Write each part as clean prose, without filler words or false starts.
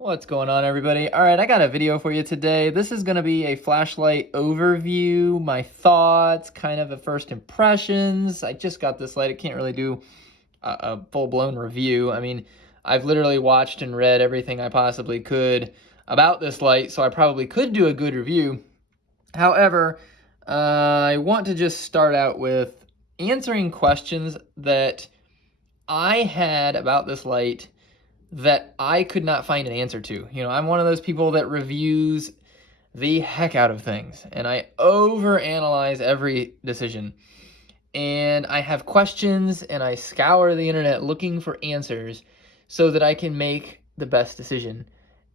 What's going on, everybody? All right, I got a video for you today. This is going to be a flashlight overview, my thoughts, kind of a first impressions. I just got this light. I can't really do a full-blown review. I mean, I've literally watched and read everything I possibly could about this light, so I probably could do a good review. However, I want to just start out with answering questions that I had about this light that I could not find an answer to. You know, I'm one of those people that reviews the heck out of things, and I overanalyze every decision. And I have questions, and I scour the internet looking for answers so that I can make the best decision.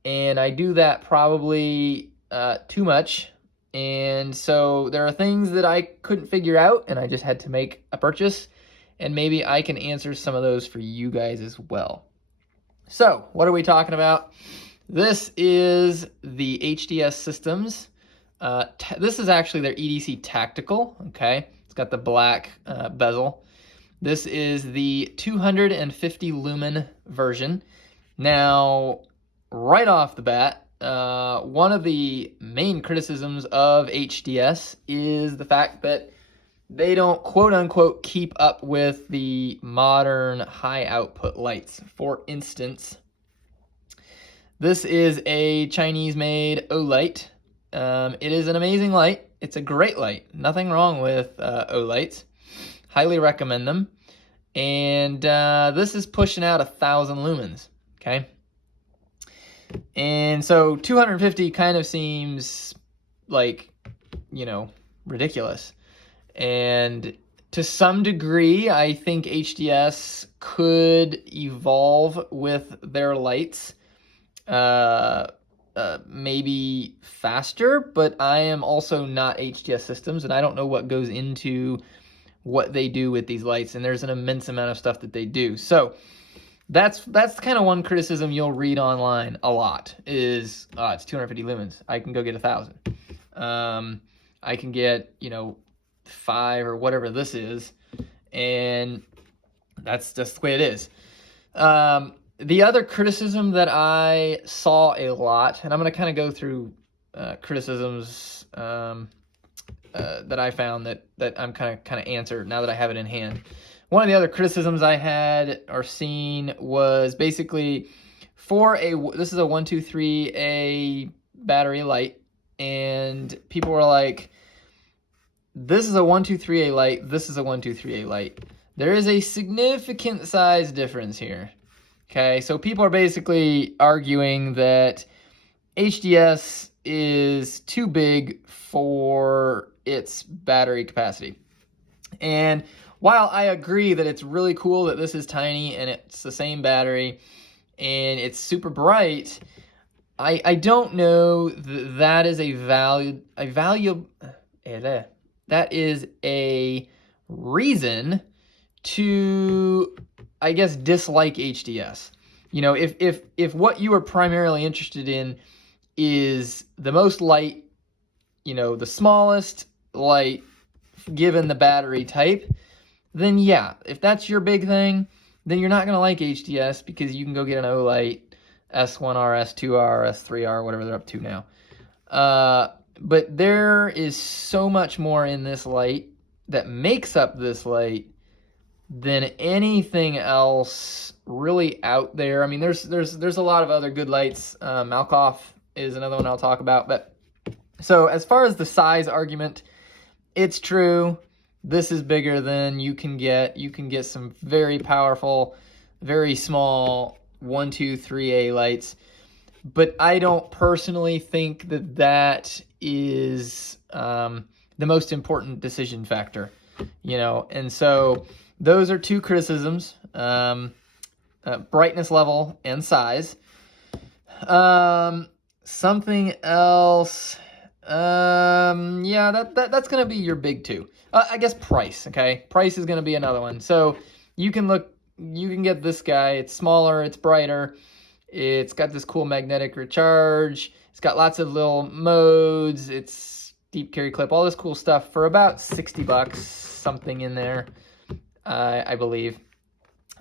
And I do that probably too much. And so there are things that I couldn't figure out, and I just had to make a purchase. And maybe I can answer some of those for you guys as well. So, what are we talking about? This is the HDS systems. This is actually their EDC Tactical, okay? It's got the black bezel. This is the 250 lumen version. Now, right off the bat, one of the main criticisms of HDS is the fact that they don't quote-unquote keep up with the modern high-output lights. For instance, this is a Chinese-made O-light. It is an amazing light. It's a great light. Nothing wrong with O-lights. Highly recommend them. And this is pushing out 1,000 lumens, okay? And so 250 kind of seems like, you know, ridiculous. And to some degree, I think HDS could evolve with their lights maybe faster, but I am also not HDS systems, and I don't know what goes into what they do with these lights, and there's an immense amount of stuff that they do. So that's kind of one criticism you'll read online a lot is, it's 250 lumens. I can go get 1,000. I can get, 5 or whatever this is, and that's just the way it is. The other criticism that I saw a lot, and I'm going to kind of go through criticisms that I found that I'm kind of answer now that I have it in hand. One of the other criticisms I had or seen was basically this is a 123A battery light, and people were like, this is a 123A light, this is a 123A light. There is a significant size difference here. Okay, so people are basically arguing that HDS is too big for its battery capacity. And while I agree that it's really cool that this is tiny and it's the same battery and it's super bright, I don't know that is that is a reason to, I guess, dislike HDS. You know, if what you are primarily interested in is the most light, the smallest light given the battery type, then yeah, if that's your big thing, then you're not going to like HDS because you can go get an O-light, S1R, S2R, S3R, whatever they're up to now. But there is so much more in this light that makes up this light than anything else really out there. I mean, there's a lot of other good lights. Malkoff is another one I'll talk about. But so as far as the size argument, it's true. This is bigger than you can get. You can get some very powerful, very small 123A lights. But I don't personally think that is the most important decision factor, and so those are two criticisms, brightness level and size. Something else, yeah, that's going to be your big two. I guess price, okay? Price is going to be another one. So you can get this guy. It's smaller, it's brighter. It's got this cool magnetic recharge. It's got lots of little modes. It's deep carry clip, all this cool stuff for about $60, something in there, I believe.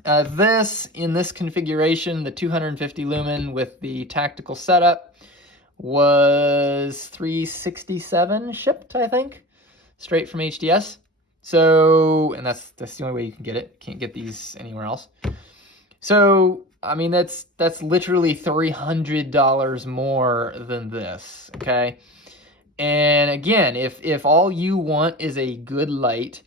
This, in this configuration, the 250 lumen with the tactical setup, was $367 shipped, I think, straight from HDS. So, and that's the only way you can get it. Can't get these anywhere else. So, I mean, that's literally $300 more than this, okay? And again, if all you want is a good light,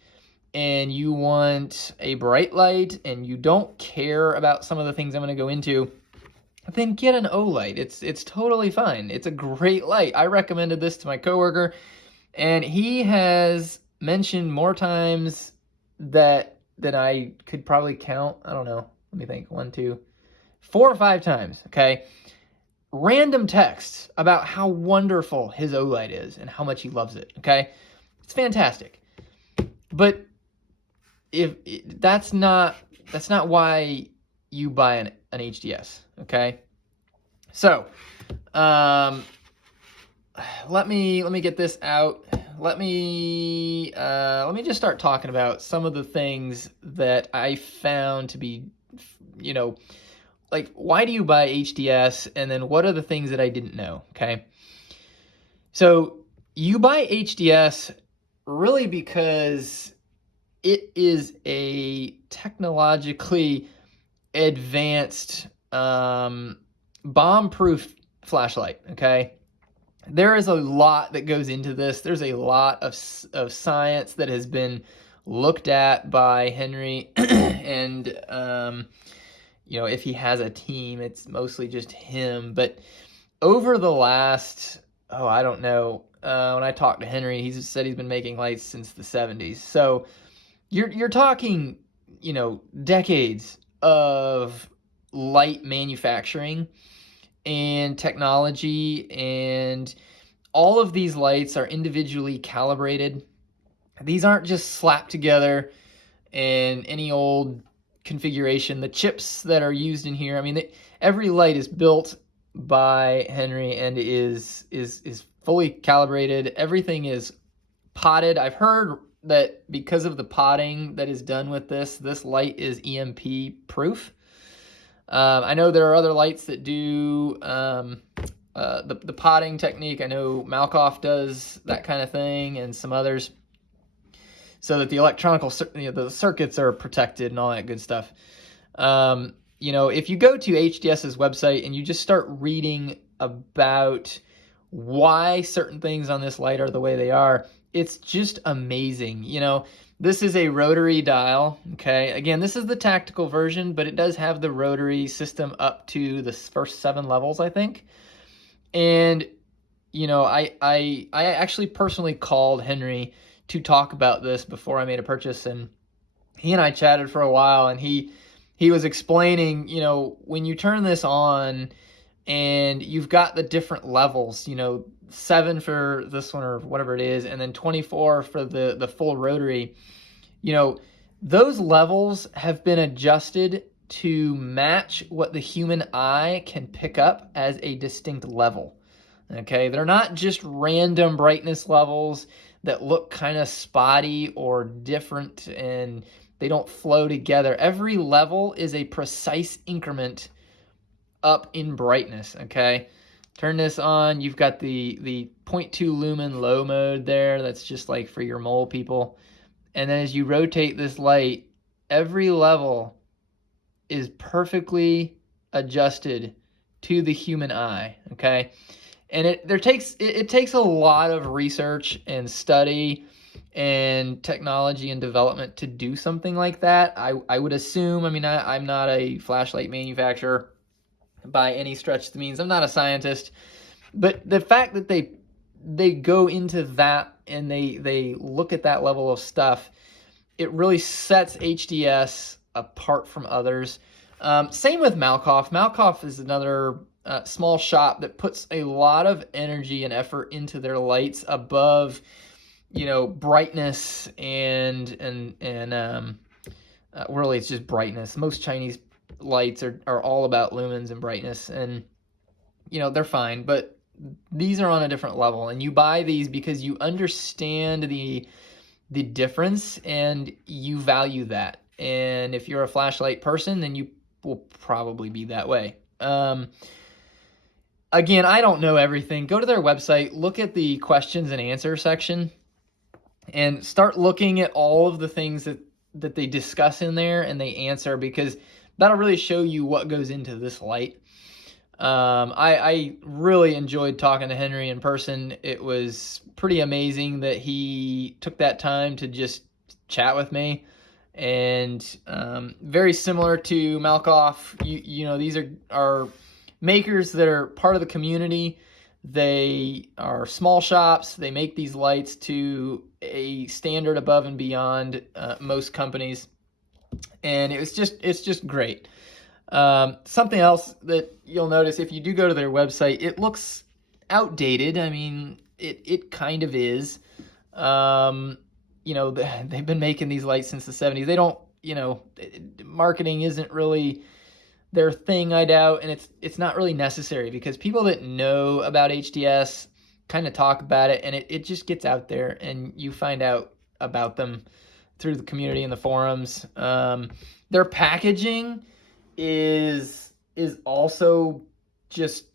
and you want a bright light, and you don't care about some of the things I'm going to go into, then get an O-light. It's totally fine. It's a great light. I recommended this to my coworker, and he has mentioned more times than I could probably count. I don't know. Let me think. 1, 2, 4 or 5 times. Okay. Random texts about how wonderful his O-light is and how much he loves it. Okay. It's fantastic. But if that's not why you buy an HDS. Okay. So, let me get this out. Let me just start talking about some of the things that I found to be, like, why do you buy HDS, and then what are the things that I didn't know, okay? So you buy HDS really because it is a technologically advanced bomb-proof flashlight, okay? There is a lot that goes into this. There's a lot of science that has been looked at by Henry, and if he has a team, it's mostly just him. But over the last, I don't know, when I talked to Henry, he said he's been making lights since the 70s. So you're talking, decades of light manufacturing and technology, and all of these lights are individually calibrated. These aren't just slapped together in any old configuration. The chips that are used in here, I mean, every light is built by Henry and is fully calibrated. Everything is potted. I've heard that because of the potting that is done with this light is EMP proof. I know there are other lights that do the potting technique. I know Malkoff does that kind of thing, and some others, so that the the circuits are protected and all that good stuff. If you go to HDS's website and you just start reading about why certain things on this light are the way they are, it's just amazing. This is a rotary dial, okay? Again, this is the tactical version, but it does have the rotary system up to the first 7 levels, I think. And, I actually personally called Henry to talk about this before I made a purchase, and he and I chatted for a while, and he was explaining, when you turn this on and you've got the different levels, 7 for this one or whatever it is, and then 24 for the full rotary, those levels have been adjusted to match what the human eye can pick up as a distinct level. Okay, they're not just random brightness levels that look kind of spotty or different, and they don't flow together. Every level is a precise increment up in brightness, okay? Turn this on, you've got the 0.2 lumen low mode there. That's just like for your mole people. And then as you rotate this light, every level is perfectly adjusted to the human eye, okay? And it takes a lot of research and study and technology and development to do something like that. I would assume, I'm not a flashlight manufacturer by any stretch of the means. I'm not a scientist, but the fact that they go into that and they look at that level of stuff, it really sets HDS apart from others. Same with Malkoff. Malkoff is another small shop that puts a lot of energy and effort into their lights above, brightness and really it's just brightness. Most Chinese lights are all about lumens and brightness, and they're fine, but these are on a different level, and you buy these because you understand the difference and you value that. And if you're a flashlight person, then you will probably be that way. Again, I don't know everything. Go to their website, look at the questions and answer section, and start looking at all of the things that they discuss in there and they answer, because that'll really show you what goes into this light. I really enjoyed talking to Henry in person. It was pretty amazing that he took that time to just chat with me. And very similar to Malkoff, you know, these are makers that are part of the community. They are small shops. They make these lights to a standard above and beyond most companies, and it's just great. Something else that you'll notice if you do go to their website, it looks outdated. I mean, it kind of is. You know, they've been making these lights since the 70s. They don't, you know, marketing isn't really their thing, I doubt, and it's not really necessary, because people that know about HDS kind of talk about it, and it just gets out there, and you find out about them through the community and the forums. Their packaging is also just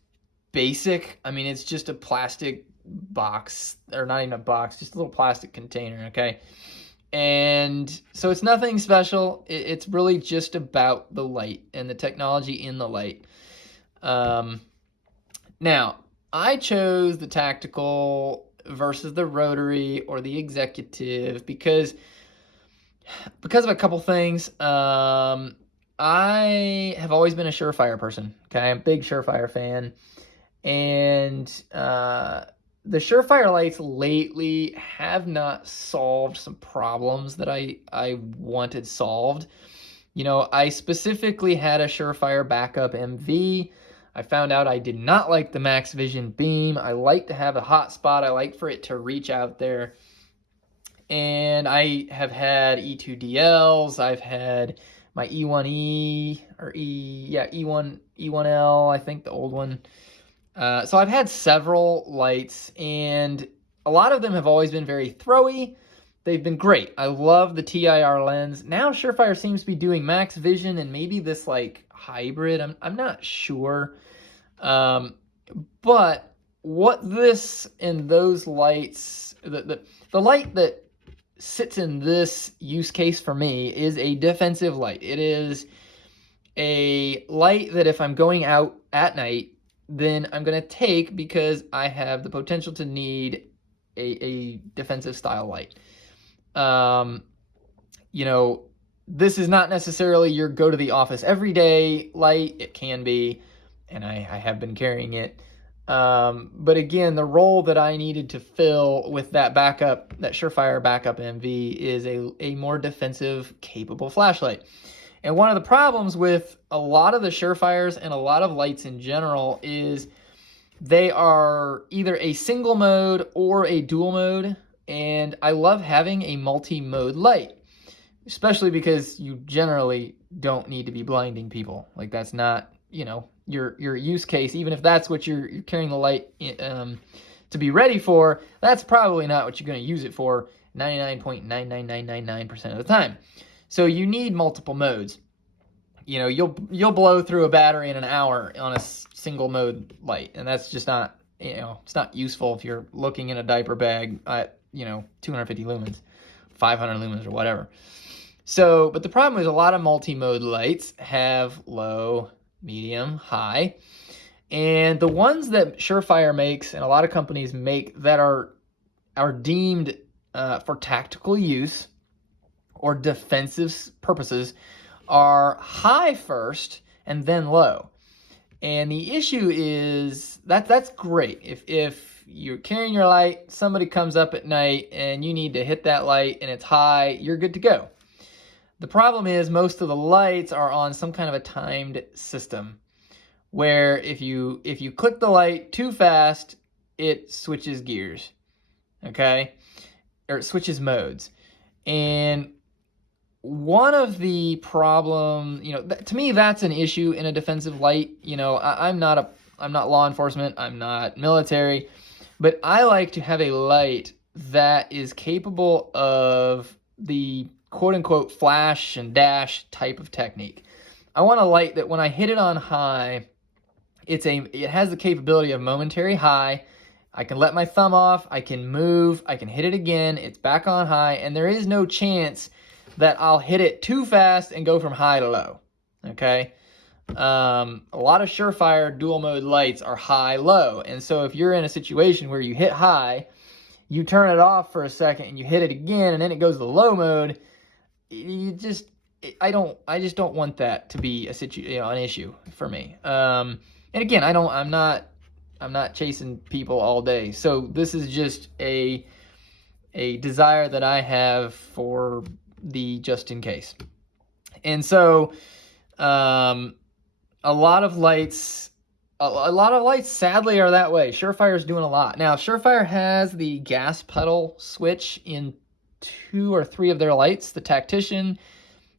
basic. I mean, it's just a plastic box, or not even a box, just a little plastic container, okay? And so it's nothing special. It's really just about the light and the technology in the light. Now, I chose the tactical versus the rotary or the executive because of a couple things. I have always been a Surefire person. Okay, I'm a big Surefire fan, and the Surefire lights lately have not solved some problems that I wanted solved. You know, I specifically had a Surefire backup MV. I found out I did not like the Max Vision beam. I like to have a hot spot. I like for it to reach out there. And I have had E2DLs. I've had my E1E or E1L, I think the old one. So I've had several lights, and a lot of them have always been very throwy. They've been great. I love the TIR lens. Now Surefire seems to be doing Max Vision and maybe this like hybrid. I'm not sure. But what this and those lights, the light that sits in this use case for me is a defensive light. It is a light that if I'm going out at night, then I'm going to take, because I have the potential to need a defensive style light. You know, this is not necessarily your go to the office every day light. It can be, and I have been carrying it. But again, the role that I needed to fill with that backup, that Surefire backup MV, is a more defensive capable flashlight. And one of the problems with a lot of the Surefires and a lot of lights in general is they are either a single mode or a dual mode. And I love having a multi-mode light, especially because you generally don't need to be blinding people. Like, that's not, you know, your use case. Even if that's what you're carrying the light to be ready for, that's probably not what you're going to use it for 99.99999% of the time. So you need multiple modes. You know, you'll blow through a battery in an hour on a single mode light, and that's just not, you know, it's not useful if you're looking in a diaper bag at, you know, 250 lumens, 500 lumens or whatever. So, but the problem is a lot of multi-mode lights have low, medium, high, and the ones that Surefire makes and a lot of companies make that are deemed for tactical use or defensive purposes are high first and then low. And the issue is that's great. If you're carrying your light, somebody comes up at night and you need to hit that light and it's high, you're good to go. The problem is most of the lights are on some kind of a timed system where if you click the light too fast, it switches gears, okay? Or it switches modes. And one of the problem, you know, to me, that's an issue in a defensive light. You know, I'm not law enforcement, I'm not military, but I like to have a light that is capable of the quote unquote flash and dash type of technique. I want a light that when I hit it on high, it has the capability of momentary high. I can let my thumb off, I can move, I can hit it again, it's back on high, and there is no chance that I'll hit it too fast and go from high to low, okay? A lot of Surefire dual mode lights are high-low, and so if you're in a situation where you hit high, you turn it off for a second and you hit it again, and then it goes to low mode, I just don't want that to be an issue for me. And again, I'm not chasing people all day. So this is just a desire that I have for the just in case. And so a lot of lights sadly are that way. Surefire is doing a lot. Now, Surefire has the gas pedal switch in 2 or 3 of their lights. The Tactician,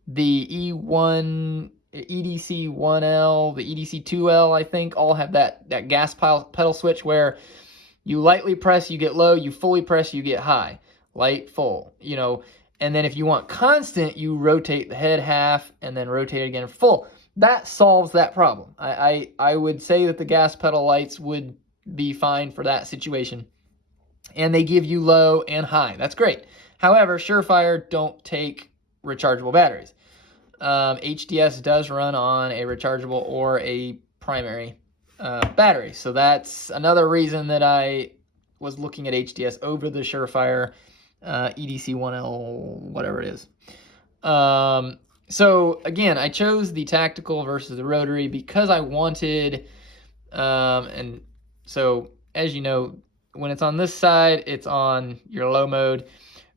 the E1, EDC 1L, the EDC 2L, I think, all have that gas pedal switch where you lightly press, you get low, you fully press, you get high. Light, full, and then if you want constant, you rotate the head half and then rotate it again full. That solves that problem. I would say that the gas pedal lights would be fine for that situation. And they give you low and high. That's great. However, Surefire don't take rechargeable batteries. HDS does run on a rechargeable or a primary battery. So that's another reason that I was looking at HDS over the Surefire EDC 1L, whatever it is. So again, I chose the tactical versus the rotary because I wanted, and so as you know, when it's on this side, it's on your low mode.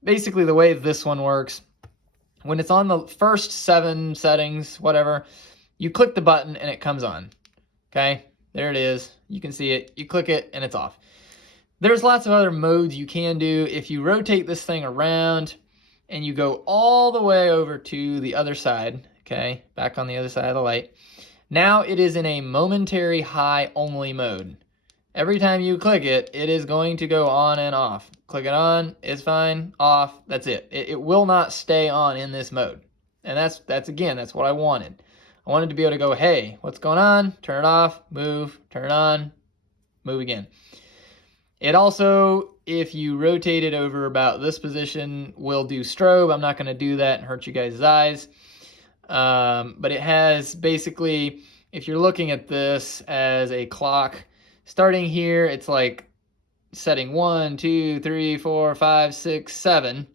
Basically, the way this one works, when it's on the first 7 settings, whatever, you click the button and it comes on. Okay, there it is. You can see it. You click it and it's off. There's lots of other modes you can do. If you rotate this thing around and you go all the way over to the other side, okay, back on the other side of the light, now it is in a momentary high only mode. Every time you click it, it is going to go on and off. Click it on, it's fine, off, that's it. It will not stay on in this mode. And that's what I wanted. I wanted to be able to go, hey, what's going on? Turn it off, move, turn it on, move again. It also, if you rotate it over about this position, will do strobe. I'm not going to do that and hurt you guys' eyes. But it has basically, if you're looking at this as a clock, starting here, it's like setting 1, 2, 3, 4, 5, 6, 7.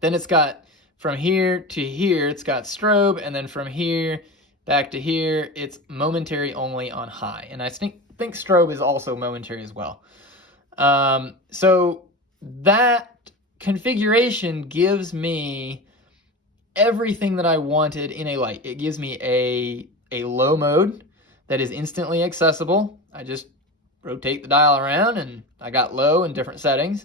Then it's got from here to here, it's got strobe, and then from here back to here, it's momentary only on high. And I think strobe is also momentary as well. So that configuration gives me everything that I wanted in a light. It gives me a low mode that is instantly accessible. I just rotate the dial around and I got low in different settings.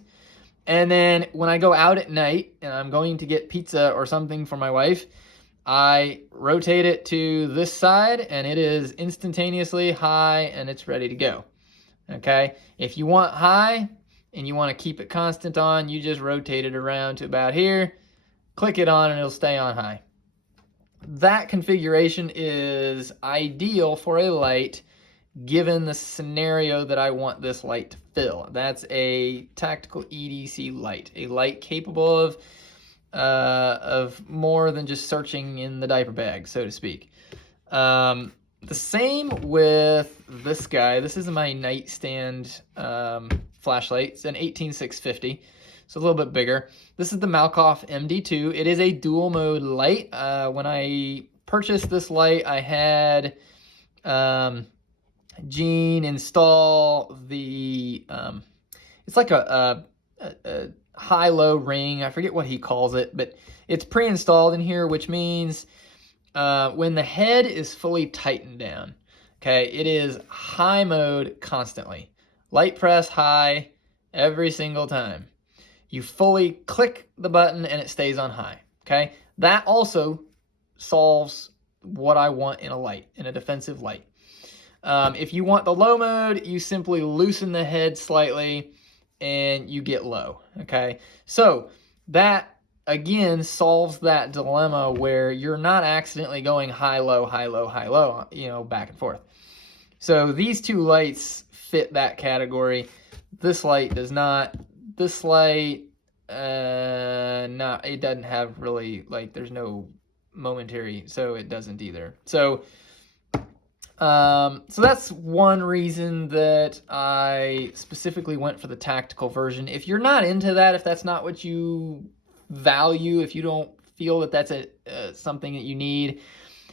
And then when I go out at night and I'm going to get pizza or something for my wife, I rotate it to this side and it is instantaneously high and it's ready to go. Okay, if you want high and you want to keep it constant on, you just rotate it around to about here, click it on and it'll stay on high. That configuration is ideal for a light given the scenario that I want this light to fill. That's a tactical EDC light, a light capable of more than just searching in the diaper bag, so to speak. The same with this guy. This is my nightstand flashlight. It's an 18650, so a little bit bigger. This is the Malkoff MD2. It is a dual mode light. When I purchased this light, I had Gene install the, it's like a high-low ring. I forget what he calls it, but it's pre-installed in here, which means when the head is fully tightened down, okay, it is high mode constantly. Light press high every single time. You fully click the button and it stays on high, okay? That also solves what I want in a light, in a defensive light. If you want the low mode, you simply loosen the head slightly and you get low, okay? So that again solves that dilemma where you're not accidentally going high, low, high, low, high, low, you know, back and forth. So these two lights fit that category. This light does not. This light, it doesn't have really, like, there's no momentary, so it doesn't either. So that's one reason that I specifically went for the tactical version. If you're not into that, if that's not what you value, if you don't feel that that's something that you need,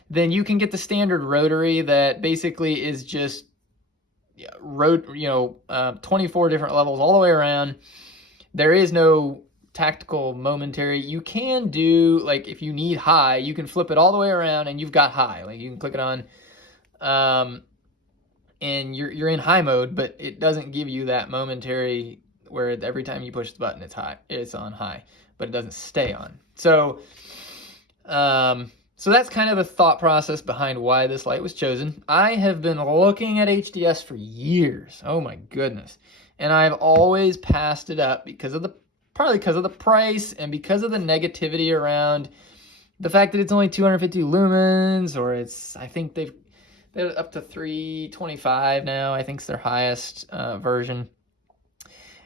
then you can get the standard rotary that basically is just 24 different levels all the way around. There is no tactical momentary. You can do, like, if you need high, you can flip it all the way around and you've got high. Like, you can click it on, and you're in high mode, but it doesn't give you that momentary where every time you push the button, it's on high, but it doesn't stay on. So that's kind of the thought process behind why this light was chosen. I have been looking at HDS for years. Oh my goodness. And I've always passed it up partly because of the price and because of the negativity around the fact that it's only 250 lumens, or I think they're up to 325 now. I think it's their highest version.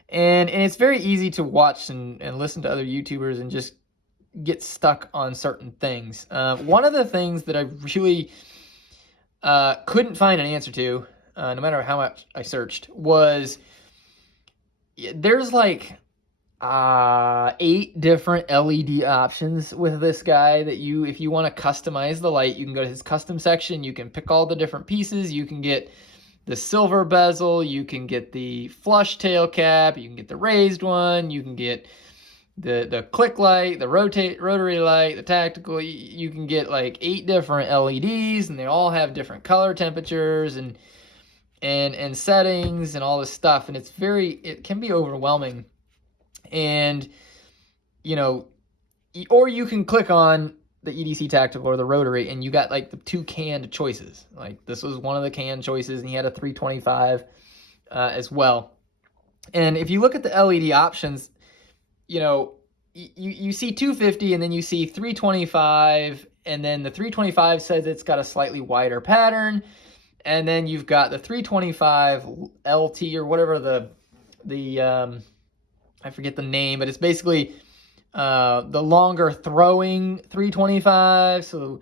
And it's very easy to watch and listen to other YouTubers and just get stuck on certain things. One of the things that I really couldn't find an answer to, no matter how much I searched, was there's like 8 different LED options with this guy that if you want to customize the light, you can go to his custom section. You can pick all the different pieces. You can get the silver bezel. You can get the flush tail cap. You can get the raised one. You can get the click light, the rotary light, the tactical. You can get like 8 different LEDs, and they all have different color temperatures and settings and all this stuff. And it can be overwhelming. And, you know, or you can click on the EDC tactical or the rotary, and you got like the 2 canned choices. Like, this was one of the canned choices, and he had a 325 as well. And if you look at the LED options, you know, you see 250, and then you see 325, and then the 325 says it's got a slightly wider pattern, and then you've got the 325 LT or whatever the I forget the name, but it's basically the longer throwing 325. So,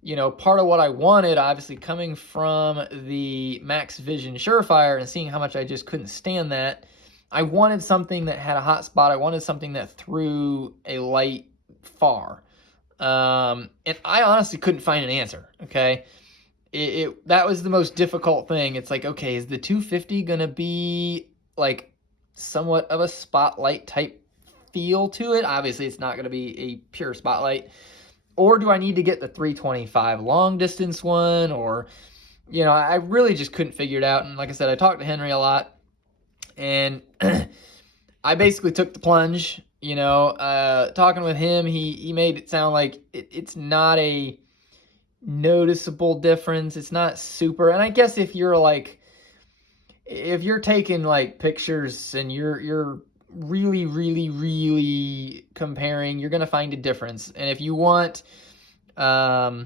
you know, part of what I wanted, obviously coming from the Max Vision Surefire and seeing how much I just couldn't stand that, I wanted something that had a hot spot. I wanted something that threw a light far. And I honestly couldn't find an answer, okay? That was the most difficult thing. It's like, okay, is the 250 going to be like somewhat of a spotlight type feel to it? Obviously, it's not going to be a pure spotlight. Or do I need to get the 325 long distance one? Or, you know, I really just couldn't figure it out. And like I said, I talked to Henry a lot, and I basically took the plunge. You know, talking with him, he made it sound like it's not a noticeable difference. It's not super. And I guess if you're taking like pictures and you're really, really, really comparing, you're gonna find a difference. And if you want all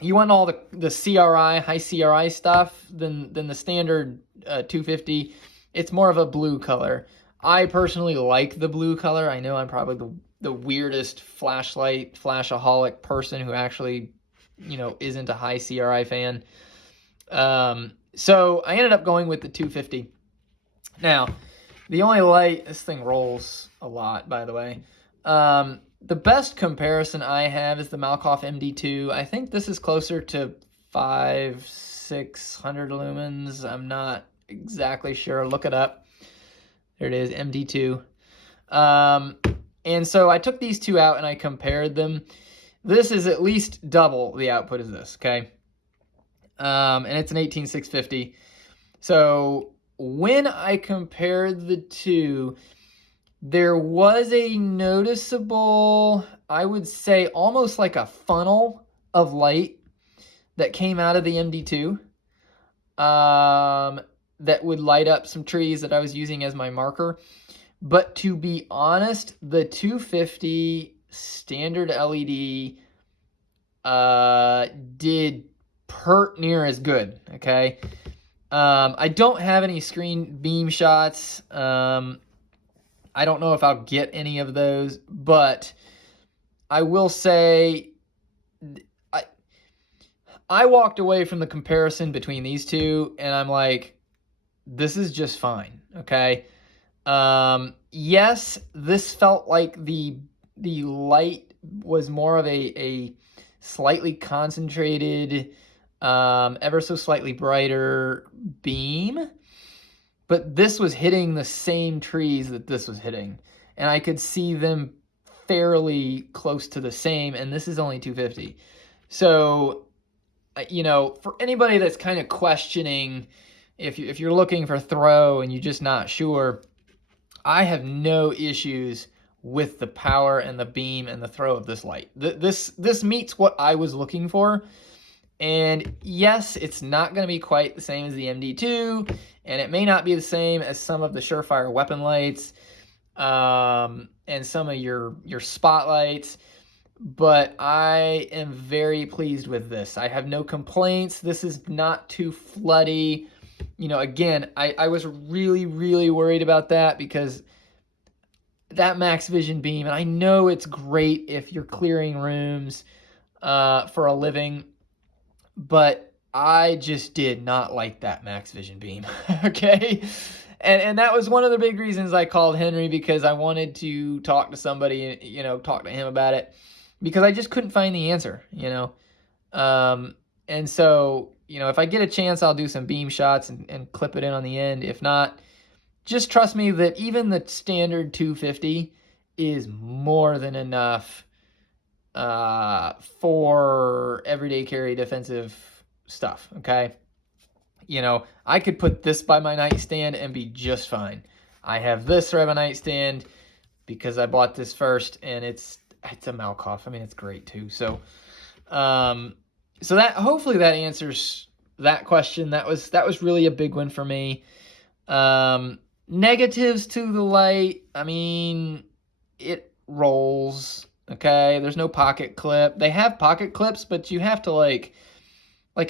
the CRI, high CRI stuff, then the standard 250, it's more of a blue color. I personally like the blue color. I know I'm probably the weirdest flashaholic person who actually, you know, isn't a high CRI fan. So I ended up going with the 250. Now, the only light, this thing rolls a lot, by the way. The best comparison I have is the Malkoff MD2. I think this is closer to 500-600 lumens. I'm not exactly sure. Look it up. There it is, MD2. And so I took these two out and I compared them. This is at least double the output of this, okay? And it's an 18650. So when I compared the two, there was a noticeable, I would say almost like a funnel of light that came out of the MD2 that would light up some trees that I was using as my marker. But to be honest, the 250 standard LED did pert near as good, okay? I don't have any screen beam shots. I don't know if I'll get any of those, but I will say I walked away from the comparison between these two, and I'm like, this is just fine, okay? Yes, this felt like the light was more of a slightly concentrated, ever so slightly brighter beam, but this was hitting the same trees that this was hitting, and I could see them fairly close to the same, and this is only 250. So, you know, for anybody that's kind of questioning, if you're looking for throw and you're just not sure, I have no issues with the power and the beam and the throw of this light. This meets what I was looking for. And yes, it's not going to be quite the same as the MD2, and it may not be the same as some of the Surefire weapon lights, and some of your spotlights, but I am very pleased with this. I have no complaints. This is not too floody. You know, again, I was really, really worried about that, because that max vision beam, and I know it's great if you're clearing rooms for a living, but I just did not like that max vision beam. Okay, and that was one of the big reasons I called Henry, because I wanted to talk to somebody, you know, talk to him about it, because I just couldn't find the answer, you know. And so, you know, if I get a chance, I'll do some beam shots and clip it in on the end. If not, just trust me that even the standard 250 is more than enough for everyday carry defensive stuff, okay? You know, I could put this by my nightstand and be just fine. I have this right by my nightstand because I bought this first, and it's a Malkoff. I mean, it's great too. So, so that, hopefully that answers that question. That was really a big one for me. Negatives to the light, I mean, it rolls, okay? There's no pocket clip. They have pocket clips, but you have to like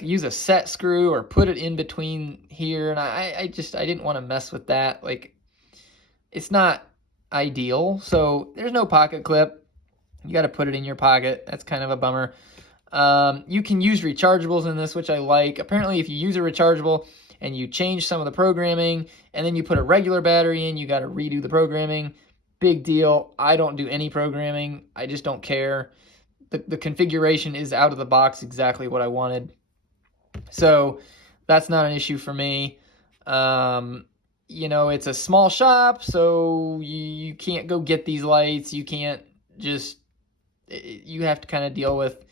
use a set screw or put it in between here, and I didn't want to mess with that. Like, it's not ideal. So there's no pocket clip. You got to put it in your pocket. That's kind of a bummer. You can use rechargeables in this, which I like. Apparently, if you use a rechargeable and you change some of the programming and then you put a regular battery in, you got to redo the programming. Big deal. I don't do any programming. I just don't care. The configuration is out of the box exactly what I wanted. So that's not an issue for me. You know, it's a small shop, so you can't go get these lights. You can't just, you have to kind of deal with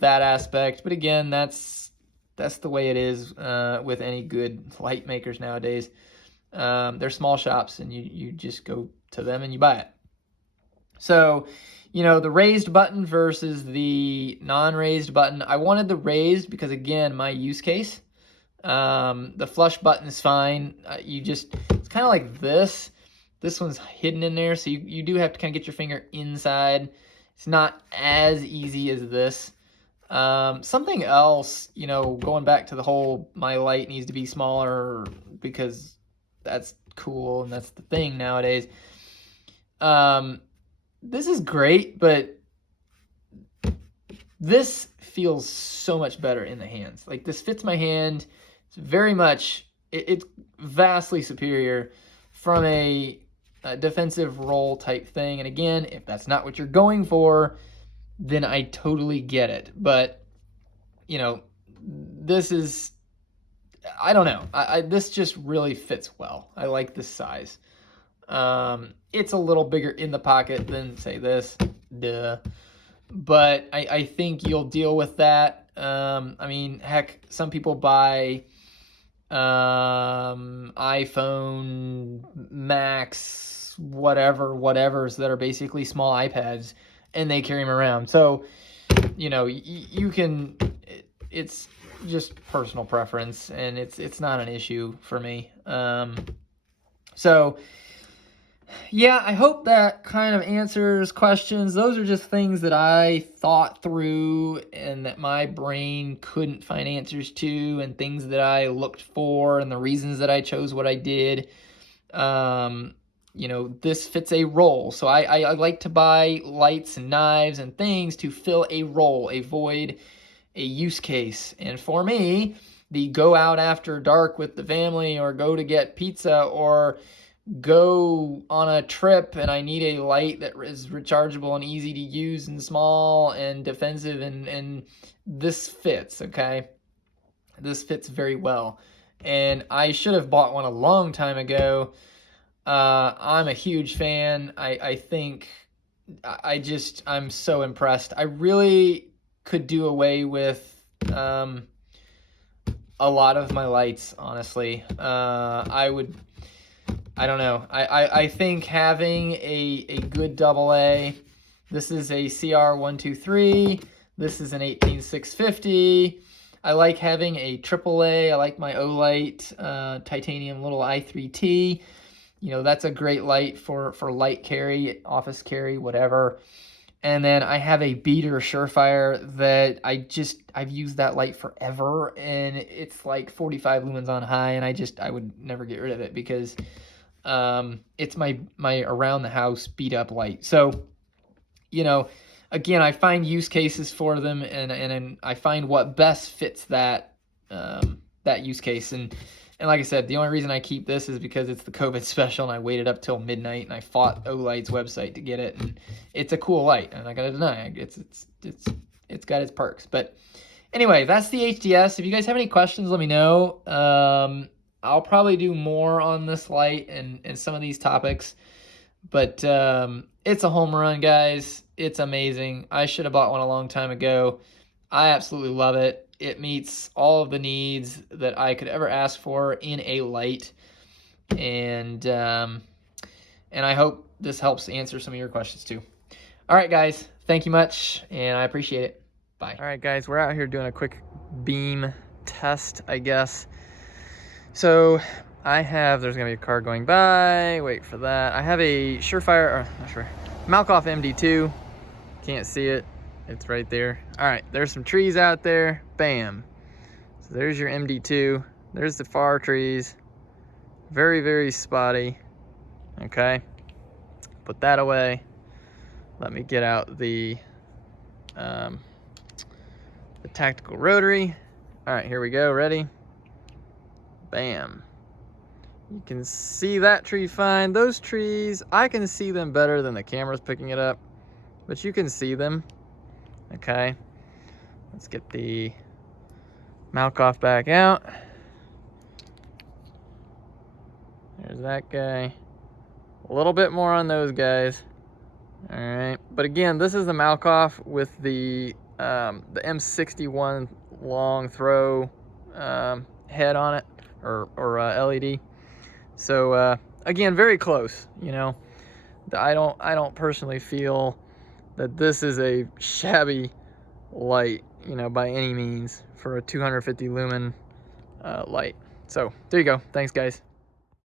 that aspect. But again, that's the way it is with any good light makers nowadays. They're small shops, and you just go to them and you buy it. So, you know, the raised button versus the non-raised button. I wanted the raised because, again, my use case. The flush button is fine. It's kind of like this. This one's hidden in there, so you do have to kind of get your finger inside. It's not as easy as this. Something else, you know, going back to the whole my light needs to be smaller because that's cool and that's the thing nowadays. This is great, but this feels so much better in the hands. Like, this fits my hand. It's very much, it's vastly superior from a defensive role type thing. And again, if that's not what you're going for, then I totally get it. But, you know, this is, I don't know. This just really fits well. I like this size. It's a little bigger in the pocket than, say, this. Duh. But I think you'll deal with that. I mean, heck, some people buy iPhone Max, whatevers that are basically small iPads, and they carry them around. So, you know, you can, it's just personal preference, and it's not an issue for me. So, Yeah, I hope that kind of answers questions. Those are just things that I thought through and that my brain couldn't find answers to, and things that I looked for and the reasons that I chose what I did. Um, this fits a role. So I like to buy lights and knives and things to fill a role, a void, a use case. And for me, the go out after dark with the family, or go to get pizza, or go on a trip and I need a light that is rechargeable and easy to use and small and defensive, and this fits, okay? This fits very well. And I should have bought one a long time ago. I'm a huge fan. I think I'm so impressed. I really could do away with a lot of my lights, honestly. I don't know. I think having a good AA, this is a CR123, this is an 18650. I like having a AAA. I like my Olight titanium little i3T. That's a great light for light carry, office carry, whatever. And then I have a beater Surefire that I've used that light forever, and it's like 45 lumens on high, and I would never get rid of it because it's my around the house beat up light. So, again, I find use cases for them, and I find what best fits that that use case. And like I said, the only reason I keep this is because it's the COVID special, and I waited up till midnight, and I fought Olight's website to get it, and it's a cool light. I'm not gonna deny it's got its perks. But anyway, that's the HDS. If you guys have any questions, let me know. I'll probably do more on this light and some of these topics, but it's a home run, guys. It's amazing. I should have bought one a long time ago. I absolutely love it. It meets all of the needs that I could ever ask for in a light, and I hope this helps answer some of your questions too. All right, guys, thank you much, and I appreciate it. Bye. All right, guys, we're out here doing a quick beam test, I guess. So there's gonna be a car going by, wait for that. I have a Surefire, Malkoff MD2, can't see it, it's right there. All right, there's some trees out there, bam. So there's your MD2, there's the far trees, very, very spotty, okay. Put that away. Let me get out the tactical rotary. All right, here we go, ready? Bam. You can see that tree fine. Those trees, I can see them better than the camera's picking it up, but you can see them, okay? Let's get the Malkoff back out. There's that guy. A little bit more on those guys. All right, but again, this is the Malkoff with the M61 long throw head on it, or LED. So again, very close. I don't personally feel that this is a shabby light, by any means, for a 250 lumen light. So there you go. Thanks, guys.